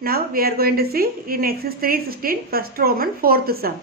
Now we are going to see in exercise 316 first Roman fourth sum.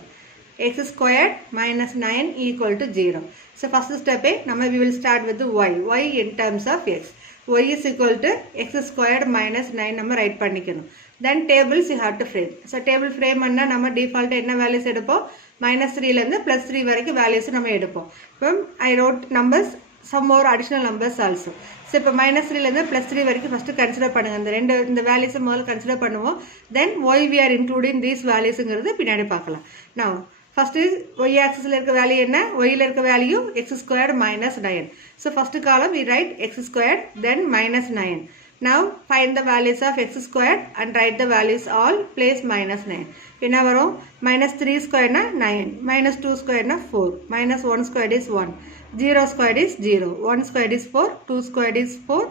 X squared minus 9 equal to 0. So first step we will start with the y. Y in terms of x. Y is equal to x squared minus 9 நம்ம write பண்ணிக்கணும். Then tables you have to frame. So table frame பண்ணா நம்ம default என்ன values எடுப்போம்? minus 3 ல இருந்து plus 3 வரைக்கும் values நம்ம எடுப்போம். From I wrote numbers some more additional numbers also. So இப்போ minus 3 ல இருந்து plus 3 வரைக்கும் first consider பண்ணுங்க. இந்த values முதல்ல consider பண்ணுவோம். Then why we are including these valuesங்கிறது பின்னாடி பார்க்கலாம். Now first is y axis ல இருக்க value என்ன? y ல இருக்க value x squared minus 9. So first column we write x squared then minus 9. Now find the values of x squared and write the values all, place minus 9. என்ன வரும்? minus 3 squared na 9, minus 2 squared na 4, minus 1 squared is 1, 0 squared is 0, 1 squared is 4, 2 squared is 4,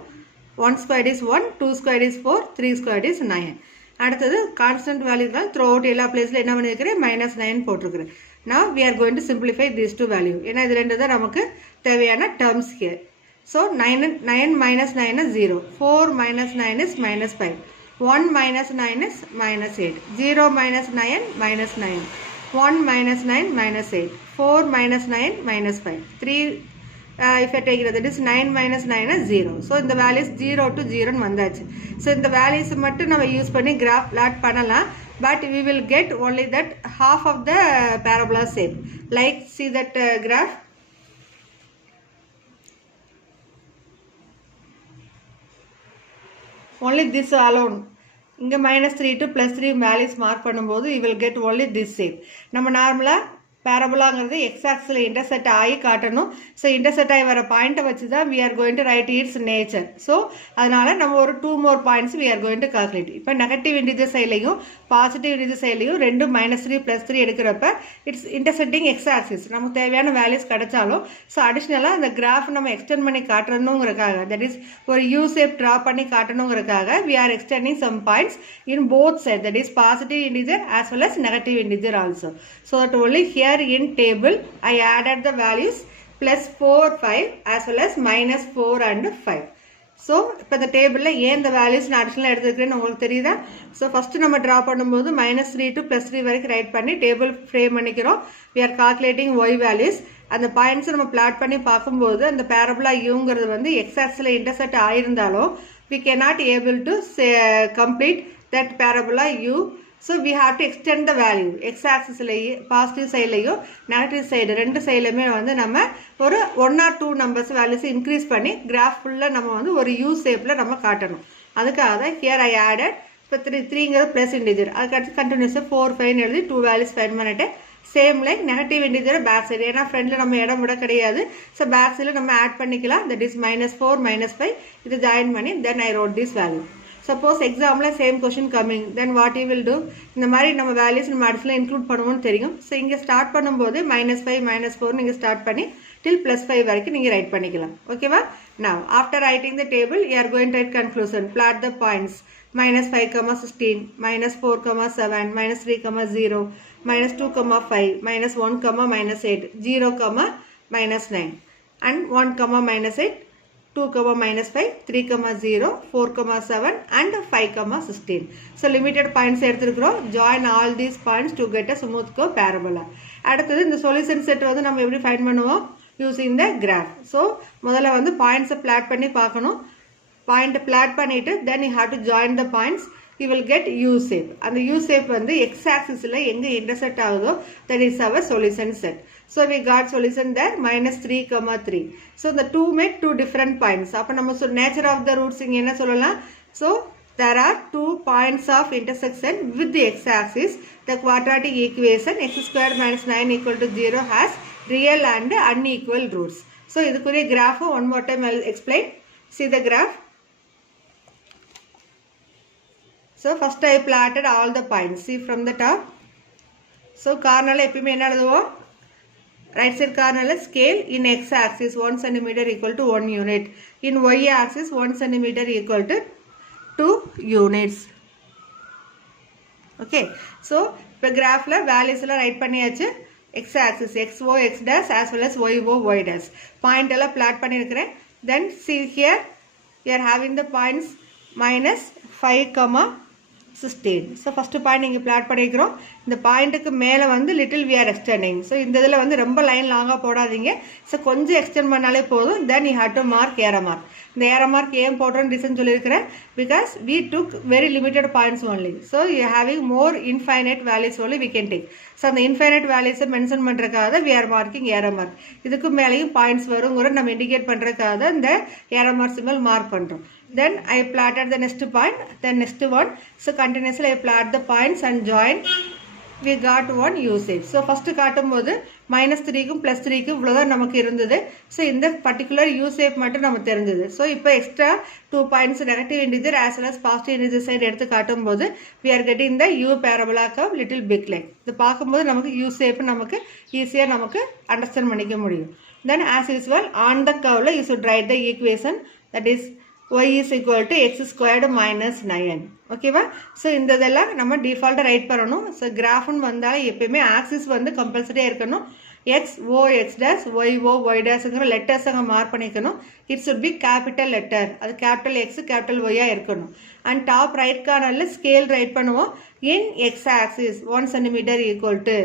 1 squared is 1, 2 squared is 4, 3 squared is 9. அடுத்தது constant value throughout எல்லா பிளேஸ்ல என்ன பண்ணிருக்கிறேன் minus 9 போட்டிருக்கிறேன். Now we are going to simplify these two value. ஏன்னா இது ரெண்டு தான் நமக்கு தேவையான terms here. So 9 minus 9 is 0. 4 minus 9 is minus 5. 1 minus 9 is minus 8. 0 minus 9 minus 9. 1 minus 9 minus 8. 4 minus 9 minus 5. 3 if I take it, that is 9 minus 9 is 0. So in the values 0 to 0 வந்தாச்சு. So in the values மட்டும் நம்ம use பண்ணி graph plot பண்ணலாம். But we will get only that half of the parabola shape. Like see that graph. Only this alone. இங்க minus 3 to plus 3 values mark பண்ணும்போது you will get only this shape. நம்ம நார்மலா parabola x axis intersect ஆகி காட்டணும். So intersect ஆகி வர point வச்சு தான் we are going to write its nature. So அதனால நம்ம ஒரு 2 more points we are going to calculate. இப்போ நெகட்டிவ் இன்டிஜர் சைட்லயும் பாசிட்டிவ் இன்டிஜர் சைட்லயும் ரெண்டும் -3 +3 எடுக்கிறப்ப இட்ஸ் intersecting x axis. நமக்கு தேவையான வேல்யூஸ் கிடைச்சாலும் so அடிஷனலா அந்த கிராஃப் நம்ம எக்ஸ்டெண்ட் பண்ணி காட்டணும்ங்கறதுக்காக, that is ஒரு U shape draw பண்ணி காட்டணும்ங்கறதுக்காக we are extending some points in both sides, that is positive integer as well as negative integer also. So that only here in table I added the values plus 4, 5 as well as minus 4 and 5. So இப்போ இந்த டேபிள்ல ஏன் இந்த values நான் அடிஷனலா எடுத்துக்கிறேன்னு உங்களுக்கு தெரியுதா? So first நம்ம draw பண்ணும்போது -3 to +3 வரைக்கும் ரைட் பண்ணி டேபிள் ஃப்ரேம் பண்ணிக்கிறோம். we are calculating y values. அந்த பாயிண்ட்ஸ் நம்ம பிளாட் பண்ணி பார்க்கும்போது அந்த parabola uங்கிறது வந்து x axis ல intersect ஆயிருந்தாலும் we cannot able to complete that parabola u. So we have to extend the value. X axis positive side லையும் negative side ரெண்டு சைடுலமே வந்து நம்ம ஒரு 1 or 2 numbers values increase பண்ணி graph full நம்ம வந்து ஒரு U shapeல நம்ம காட்டணும். அதுக்காக தான் here I added இப்போ 3ங்கிறது plus integer. அதுக்கு continuous 4, 5 எழுதி 2 values find பண்ணிட்டேன். Same like negative integer back side, ஏன்னா ஃப்ரண்ட்ல நம்ம இடம் விட கிடையாது. ஸோ பேக் சைடில் நம்ம ஆட் பண்ணிக்கலாம். தட் இஸ் -4 -5 இது ஜாயின் பண்ணி then I wrote this value. Suppose எக்ஸாமில் same question coming then what you will do, இந்த மாதிரி நம்ம வேல்யூஸ் நம்ம அடுத்துல இன்க்ளூட் பண்ணுவோம்னு தெரியும். ஸோ இங்கே ஸ்டார்ட் பண்ணும்போது -5 -4 நீங்கள் ஸ்டார்ட் பண்ணி till +5 வரைக்கும் நீங்கள் ரைட் பண்ணிக்கலாம். ஓகேவா? Now after writing the table you are going to write conclusion. Plot the points -5, 16, -4, 7, -3, 0, -2, 5, -1, -8, 0, -9 and 1, -8, 2, -5, 3, 0, 4, 7 and 5, 16. So limited points எடுத்துக்கிறோம். Join all these points to get a smooth curve parabola. அடுத்தது இந்த solution set வந்து நம்ம எப்படி find பண்ணுவோம்? using the graph. So முதல்ல வந்து points plot பண்ணி பார்க்கணும். Point plot பண்ணிட்டு then you have to join the points. You will get U shape. அந்த U shape வந்து x axis ல எங்க intersect ஆகுதோ that is our solution set. So we got solution there -3, 3. So the two make two different points. அப்ப நம்ம nature of the roots இங்க என்ன சொல்லலாம்? So there are 2 points of intersection with the x axis. The quadratic equation x squared minus 9 equal to 0 has real and unequal roots. So இதுக்குரிய graph one more time I'll explain. See the graph. So first I plotted all the points. See from the top. So corner எப்பவுமே என்ன எழுதுவோம்? Right side corner scale in x axis 1 cm equal to 1 unit. In y axis 1 cm equal to 2 units. Okay. So இப்போ graphல values எல்லாம் right பண்ணியாச்சு. x axis xo x dash as well as yo y dash. Point எல்லாம் plot பண்ணிருக்கிறேன். Then see here we are having the points -5, 16. So first point இங்கே plot பண்ணிக்கிறோம். இந்த பாயிண்ட்டுக்கு மேலே வந்து little we are extending. So இந்த இதில் வந்து ரொம்ப லைன் லாங்காக போடாதீங்க. ஸோ கொஞ்சம் எக்ஸ்டெண்ட் பண்ணாலே போதும். Then you have to mark arrow mark. இந்த ஏரோ மார்க் ஏன் போடுறோன்னு ரீசன் சொல்லியிருக்கிறேன். Because we took very limited points only. So you having more infinite values only we can take. So அந்த இன்ஃபைனைட் வேல்யூஸை mention பண்ணுறதுக்காக தான் we are marking arrow mark. இதுக்கு மேலேயும் பாயிண்ட்ஸ் வருங்கிற நம்ம இண்டிகேட் பண்ணுறதுக்காக தான் இந்த ஏரோ மார்க் சிம்பிள் மார்க் பண்ணுறோம். Then I plotted the next point, then next one. So continuously I plot the points and join. We got one usage. So first காட்டும்போது -3க்கும் +3க்கும் இவ்வளோதான் நமக்கு இருந்தது. ஸோ இந்த பர்டிகுலர் யூசேப் மட்டும் நமக்கு தெரிஞ்சது. ஸோ இப்போ extra 2 points negative integer as well as positive integer side எடுத்து காட்டும்போது we are getting the u parabola curve little big like. இது பார்க்கும்போது நமக்கு யூசேப் நமக்கு ஈஸியாக நமக்கு அண்டர்ஸ்டாண்ட் பண்ணிக்க முடியும். Then as usual on the curve you should write the equation, that is y is equal to x squared minus 9. ஓகேவா? So இந்த இதெல்லாம் நம்ம டிஃபால்ட்டாக ரைட் பண்ணணும். ஸோ கிராஃப்னு வந்தால் எப்பயுமே ஆக்சிஸ் வந்து கம்பல்சரியாக இருக்கணும். X O X dash Y O Y டேஷுங்கிற லெட்டர்ஸ் அங்கே மார்க் பண்ணிக்கணும். It should be capital letter. அது கேபிட்டல் எக்ஸ் கேபிட்டல் ஒய்யாக இருக்கணும். அண்ட் டாப் ரைட் கார்னரில் ஸ்கேல் ரைட் பண்ணுவோம். In X axis 1 cm equal to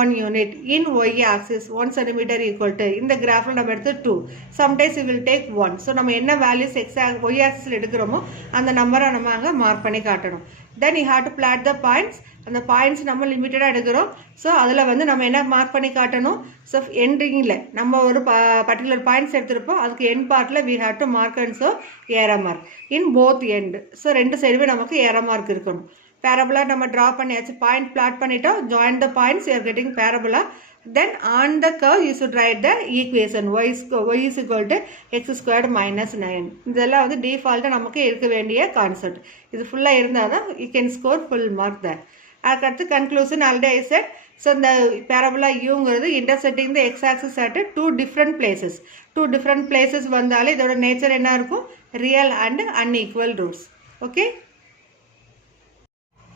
1 unit. In Y axis 1 cm equal to இந்த கிராஃபில் நம்ம எடுத்து 2. Sometimes you will take 1. So நம்ம என்ன வேல்யூஸ் ஒய் ஆக்சிஸில் எடுக்கிறோமோ அந்த நம்பரை நம்ம அங்கே மார்க் பண்ணி காட்டணும். Then you have to plot the points. அந்த பாயிண்ட்ஸ் நம்ம லிமிட்டடாக எடுக்கிறோம். ஸோ அதில் வந்து நம்ம என்ன மார்க் பண்ணி காட்டணும். ஸோ எண்டிங்கில் நம்ம ஒரு பர்டிகுலர் பாயிண்ட்ஸ் எடுத்திருப்போம். அதுக்கு எண்ட் பார்ட்டில் we have to mark and so arrow mark in both end. ஸோ ரெண்டு சைடுமே நமக்கு ஏரோ மார்க் இருக்கணும். பேரபுலா நம்ம ட்ரா பண்ணியாச்சு. பாயிண்ட் பிளாட் பண்ணிட்டோம். Join the points, you are getting பேரபுலா. Then on the curve you should write the equation y is equal to x squared minus 9. இதெல்லாம் வந்து டிஃபால்ட்டாக நமக்கு இருக்க வேண்டிய கான்செப்ட். இது ஃபுல்லாக இருந்தால் தான் you can score full mark there. அதுக்கடுத்து conclusion already I said. So இந்த பேரபுலா யூங்கிறது intersecting the X axis at 2 different places. 2 different places வந்தாலே இதோட நேச்சர் என்ன இருக்கும்? Real and unequal roots. Okay.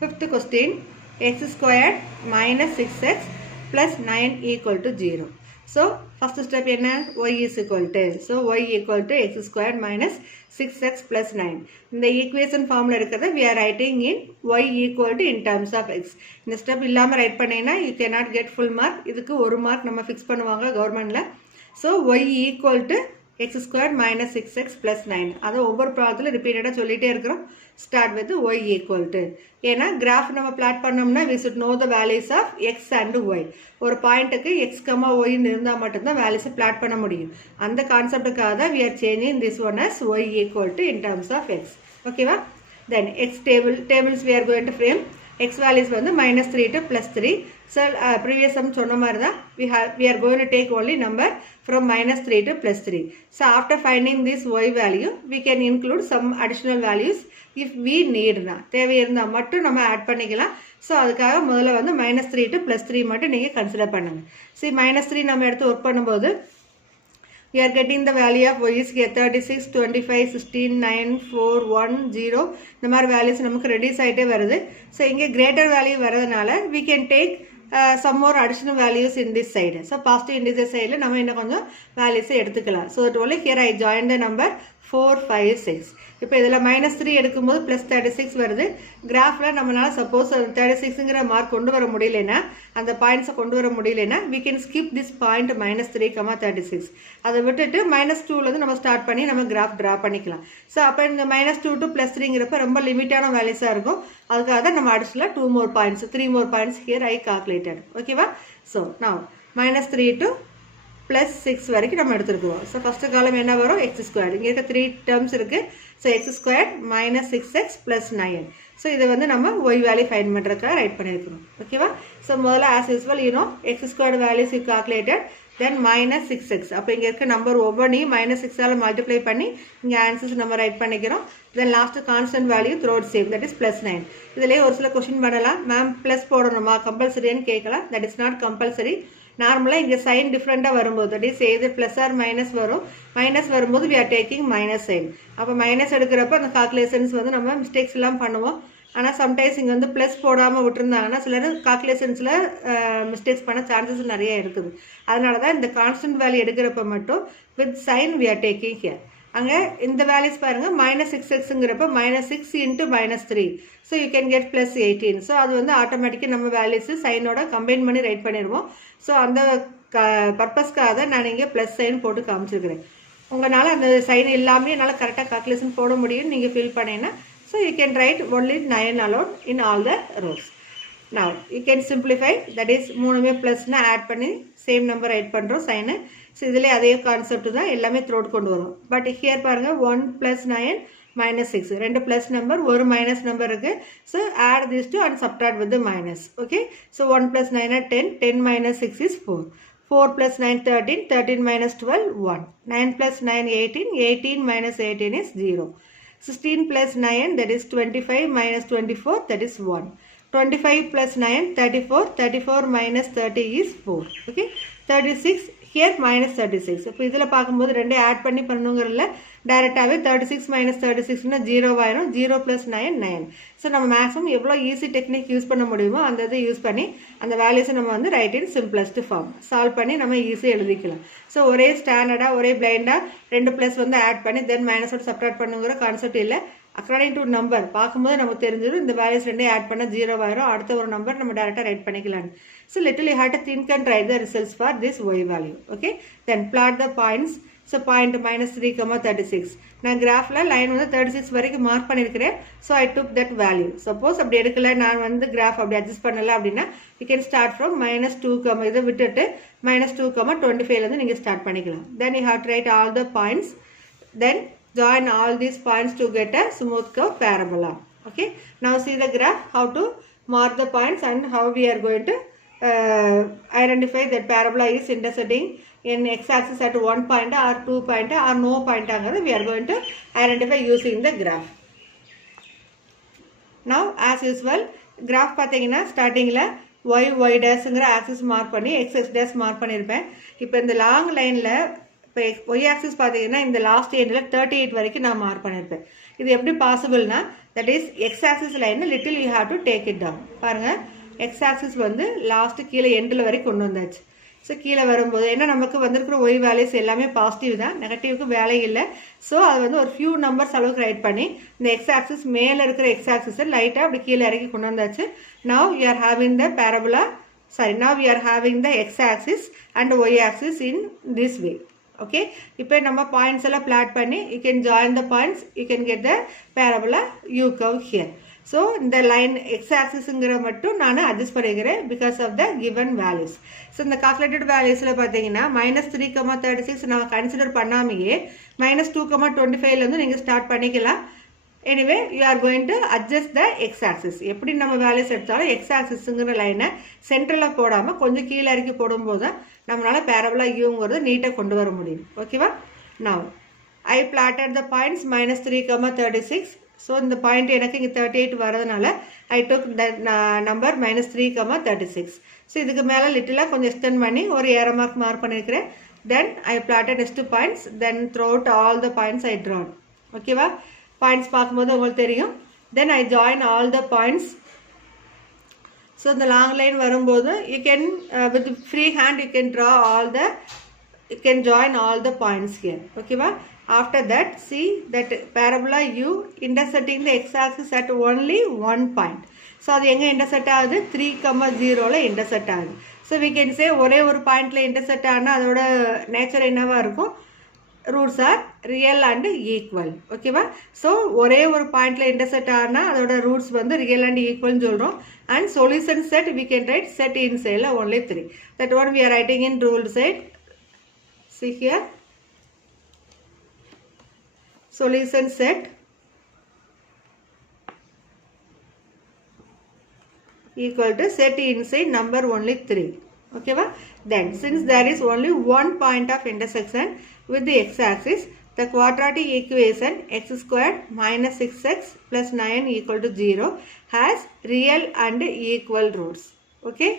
5th question, x squared minus 6x plus 9 equal to 0. So first step என்ன? y is equal to. So y equal to x squared minus 6x plus 9. இந்த equation formula இருக்கிறத we are writing in y equal to in terms of x. இந்த step இல்லாமல் right பண்ணீங்கன்னா you cannot get full mark. இதுக்கு ஒரு mark நம்ம fix பண்ணுவாங்க கவர்மெண்டில். So y equal to x squared minus 6x plus 9. அதை ஒவ்வொரு ப்ராப்ளத்தில் ரிப்பீட்டடாக சொல்லிகிட்டே இருக்கிறோம். Start with y equal to. ஏன்னா கிராஃப் நம்ம பிளாட் பண்ணோம்னா we should know the values of x and y. ஒரு பாயிண்ட்டுக்கு x, y இருந்தால் மட்டும்தான் வேல்யூஸை பிளாட் பண்ண முடியும். அந்த கான்செப்டுக்காக தான் we are changing this one as y equal to in terms of x. ஓகேவா? Then x tables we are going to frame. x values வந்து -3 to +3. So previous sum சொன்ன மாதிரி தான் we are going to take only number from -3 to +3. So after finding this y value we can include some additional values if we need. தேவை இருந்தால் மட்டும் நம்ம add பண்ணிக்கலாம். So அதுக்காக முதல்ல வந்து -3 to +3 மட்டும் நீங்கள் கன்சிடர் பண்ணுங்கள். சரி, -3 நம்ம எடுத்து ஒர்க் பண்ணும்போது we are getting the value of y is here 36, 25, 16, 9, 4, 1, 0. இந்த மாதிரி வேல்யூஸ் நமக்கு ரெடியூஸ் ஆகிட்டே வருது. ஸோ இங்கே கிரேட்டர் வேல்யூ வரதுனால we can take some more additional values in this side. So positive integer சைடில் நம்ம இன்னும் கொஞ்சம் வேல்யூஸை எடுத்துக்கலாம். So that only here I joined the number 4, 5, 6. இப்போ இதில் -3 எடுக்கும்போது +36 வருது. கிராஃபில் நம்மளால் சப்போஸ் 36ங்கிற மார்க் கொண்டு வர முடியலன்னா, அந்த பாயிண்ட்ஸை கொண்டு வர முடியலன்னா we can skip this point -3, 36. அதை விட்டுட்டு -2லேருந்து நம்ம ஸ்டார்ட் பண்ணி நம்ம கிராஃப் ட்ரா பண்ணிக்கலாம். ஸோ அப்போ இந்த -2 to +3ங்கிறப்ப ரொம்ப லிமிட்டான வேல்யூஸாக இருக்கும். அதுக்காக தான் நம்ம அடிஷனலாக 2 more points, 3 more points here I calculated. ஓகேவா? ஸோ now -3 to +6 வரைக்கும் நம்ம எடுத்துருக்குவோம். ஸோ ஃபஸ்ட்டு காலம் என்ன வரும்? x square. இங்கே இருக்க 3 டேர்ம்ஸ் இருக்குது. So x square minus 6x plus 9. So இதை வந்து நம்ம y வேல்யூ ஃபைண்ட் பண்ணுறதுக்காக ரைட் பண்ணியிருக்கணும். ஓகேவா? ஸோ முதல்ல as usual x square values you calculated, then -6x. அப்போ இங்கே இருக்க நம்பர் ஒவ்வொன்றையும் -6ஆல் மல்டிப்ளை பண்ணி இங்கே ஆன்சர்ஸ் நம்ம ரைட் பண்ணிக்கிறோம். தென் last constant value throat same, that is +9. இதிலே ஒரு சில கொஸ்டின் பண்ணலாம், மேம் ப்ளஸ் போடணுமா கம்பல்சரின்னு கேட்கலாம். That is not compulsory. நார்மலாக இங்கே சைன் டிஃப்ரெண்ட்டாக வரும்போது, தட் இஸ் எது ப்ளஸ் ஆர் மைனஸ் வரும். மைனஸ் வரும்போது we are taking minus sign. அப்போ மைனஸ் எடுக்கிறப்ப அந்த கால்குலேஷன்ஸ் வந்து நம்ம மிஸ்டேக்ஸ் எல்லாம் பண்ணுவோம். ஆனால் சம்டைம்ஸ் இங்கே வந்து ப்ளஸ் போடாமல் விட்டுருந்தாங்கன்னா சிலர் கால்குலேஷன்ஸில் மிஸ்டேக்ஸ் பண்ண சான்சஸ் நிறைய இருக்குது. அதனால தான் இந்த கான்ஸ்டன்ட் வேல்யூ எடுக்கிறப்ப மட்டும் with sign we are taking here. அங்கே இந்த வேல்யூஸ் பாருங்கள் -6xங்கிறப்ப -6 into -3. So you can get +18. So அது வந்து ஆட்டோமேட்டிக்காக நம்ம வேல்யூஸு சைனோட கம்பைன் பண்ணி ரைட் பண்ணிடுவோம். ஸோ அந்த பர்பஸ்க்காக நான் இங்கே ப்ளஸ் சைன் போட்டு காமிச்சிருக்கிறேன். உங்களால் அந்த சைன் எல்லாமே என்னால் கரெக்டாக கால்குலேஷன் போட முடியும் நீங்கள் ஃபீல் பண்ணீங்கன்னா. So you can write only 9 alone in all the rows. Now you can simplify, that is மூணுமே ப்ளஸ்னா ஆட் பண்ணி சேம் நம்பர் ரைட் பண்ணுறோம் சைனு. ஸோ இதில் அதே கான்செப்ட் தான் எல்லாமே த்ரோட் கொண்டு வரும். பட் ஹியர் பாருங்கள் 1 + 9 -6 ரெண்டு ப்ளஸ் நம்பர் ஒரு மைனஸ் நம்பர் இருக்குது. So add this two and subtract with minus. Okay, so 1 + 9 10, 10 - 6 is 4. 4 + 9 13, 13 - 12 1. 9 + 9 18, 18 - 18 is 0. 16 + 9 that is 25 - 24 that is 1. 25 + 9 34, 34 - 30 is 4. Okay, 36 here -36. இப்போ இதில் பார்க்கும்போது ரெண்டே ஆட் பண்ணி பண்ணுங்கிறதுல டைரெக்டாகவே 36 - 36னா 0 ஆயிரும். 0 + 9 9. ஸோ நம்ம மேக்ஸிமம் எவ்வளோ ஈஸி டெக்னிக் யூஸ் பண்ண முடியுமோ அந்த இதை யூஸ் பண்ணி அந்த வேல்யூஸை நம்ம வந்து ரைட் இன் சிம்பிளஸ்ட் ஃபார்ம் சால்வ் பண்ணி நம்ம ஈஸியாக எழுதிக்கலாம். ஸோ ஒரே ஸ்டாண்டர்டாக ஒரே பிளைண்டாக ரெண்டு ப்ளஸ் வந்து ஆட் பண்ணி தென் மைனஸோட சப்ட்ராக்ட் பண்ணுங்கிற கான்செப்ட் இல்லை. அக்கார்டிங் டு நம்பர் பார்க்கும்போது நமக்கு தெரிஞ்சிடும் இந்த வேல்யூஸ் ரெண்டே ஆட் பண்ணால் 0 ஆயிரும். அடுத்த ஒரு நம்பர் நம்ம டேரெக்டாக ரைட் பண்ணிக்கலாம். So little you have to think and write the results for this y value. Okay, then plot the points. So point -3, 36. நான் கிராஃபில் லைன் வந்து 36 வரைக்கும் மார்க் பண்ணியிருக்கிறேன். So I took that value. Suppose அப்படி எடுக்கல, நான் வந்து கிராஃப் அப்படி அட்ஜஸ்ட் பண்ணலை அப்படின்னா யூ கேன் ஸ்டார்ட் ஃப்ரம் -2, இதை விட்டுட்டு -2, 25லேருந்து நீங்கள் ஸ்டார்ட் பண்ணிக்கலாம். தென் you have to right all the points. Then join all these points to get a smooth curve parabola. Okay, now see the graph, how to mark the points and how we are going to identify that parabola is intersecting in x-axis at 1 point or 2 point or no point. We are going to identify using the graph. Now as usual graph பார்த்தீங்கன்னா ஸ்டார்டிங்கில் y டேஷ்ங்கிற axis mark பண்ணி x dash mark பண்ணியிருப்பேன். இப்போ இந்த long லைனில் இப்போ Y axis பார்த்தீங்கன்னா இந்த லாஸ்ட் எண்டில் 38 வரைக்கும் நான் மார்க் பண்ணியிருப்பேன். இது எப்படி பாசிபிள்னா, தட் இஸ் எக்ஸ் ஆக்சிஸ் லைனில் little you have to take it down. பாருங்கள், எக்ஸ் ஆக்சிஸ் வந்து லாஸ்ட்டு கீழே எண்டில் வரைக்கும் கொண்டு வந்தாச்சு. ஸோ கீழே வரும்போது ஏன்னா நமக்கு வந்திருக்கிற ஒய் வேல்யூஸ் எல்லாமே பாசிட்டிவ் தான், நெகட்டிவ்க்கு வேலை இல்லை. ஸோ அது வந்து ஒரு ஃபியூ நம்பர்ஸ் அளவுக்கு ரைட் பண்ணி இந்த எக்ஸ் ஆக்சிஸ் மேலே இருக்கிற எக்ஸ் ஆக்சிஸை லைட்டாக அப்படி கீழே இறக்கி கொண்டு வந்தாச்சு. Now you are having the பேரபுலா now we are having the x axis and y axis in this way. Okay, இப்போ நம்ம பாயிண்ட்ஸ் எல்லாம் பிளாட் பண்ணி you can join the points, you can get the parabola u curve here. So இந்த line x ஆக்சிஸுங்கிற மட்டும் நான் adjust பண்ணிக்கிறேன் because of the given values. So இந்த கால்குலேட்டட் வேல்யூஸில் பார்த்தீங்கன்னா -3, 36 நம்ம கன்சிடர் பண்ணாமையே -2, 25லேருந்து நீங்கள் ஸ்டார்ட் பண்ணிக்கலாம். Anyway you are going to adjust the X axis. எப்படி நம்ம வேல்யூஸ் எடுத்தாலும் எக்ஸ் ஆக்சிஸுங்கிற லைனை சென்டரில் போடாமல் கொஞ்சம் கீழே இறக்கி போடும்போது தான் நம்மளால் பேரபுலா யூங்கிறது நீட்டாக கொண்டு வர முடியும். ஓகேவா? Now I blotted the points -3, 36. So இந்த பாயிண்ட் எனக்கு இங்கே 38 வரதுனால ஐ டுக் த நம்பர் -3, 36. ஸோ இதுக்கு மேலே லிட்டிலாக கொஞ்சம் எக்ஸ்டெண்ட் பண்ணி ஒரு ஏரோ மார்க் பண்ணியிருக்கிறேன். Then I plotted next points. Then throughout all the points I drawn. ஓகேவா? பாயிண்ட்ஸ் பார்க்கும்போது உங்களுக்கு தெரியும். Then I join all the points. So இந்த லாங் லைன் வரும்போது you can with free hand you can draw all the you can join all the points here. Okay va? After that see that parabola u intersecting the x-axis at only one point. So அது எங்கே intersect ஆகுது? 3, 0ல intersect ஆகுது. So we can say ஒரே ஒரு பாயிண்ட்ல intersect ஆனால் அதோட nature என்னவா இருக்கும்? Roots are real and equal. ஓகேவா? ஸோ ஒரே ஒரு பாயிண்ட்ல intersect ஆனால் அதோட ரூட்ஸ் வந்து ரியல் அண்ட் ஈக்குவல்னு சொல்கிறோம். And solution set we can write set inside only 3. That one we are writing in ruled set. See here, solution set equal to set inside number only 3. Okay va? Then since there is only one point of intersection with the x-axis, the quadratic equation x squared minus 6x plus 9 equal to 0 has real and equal roots. Okay.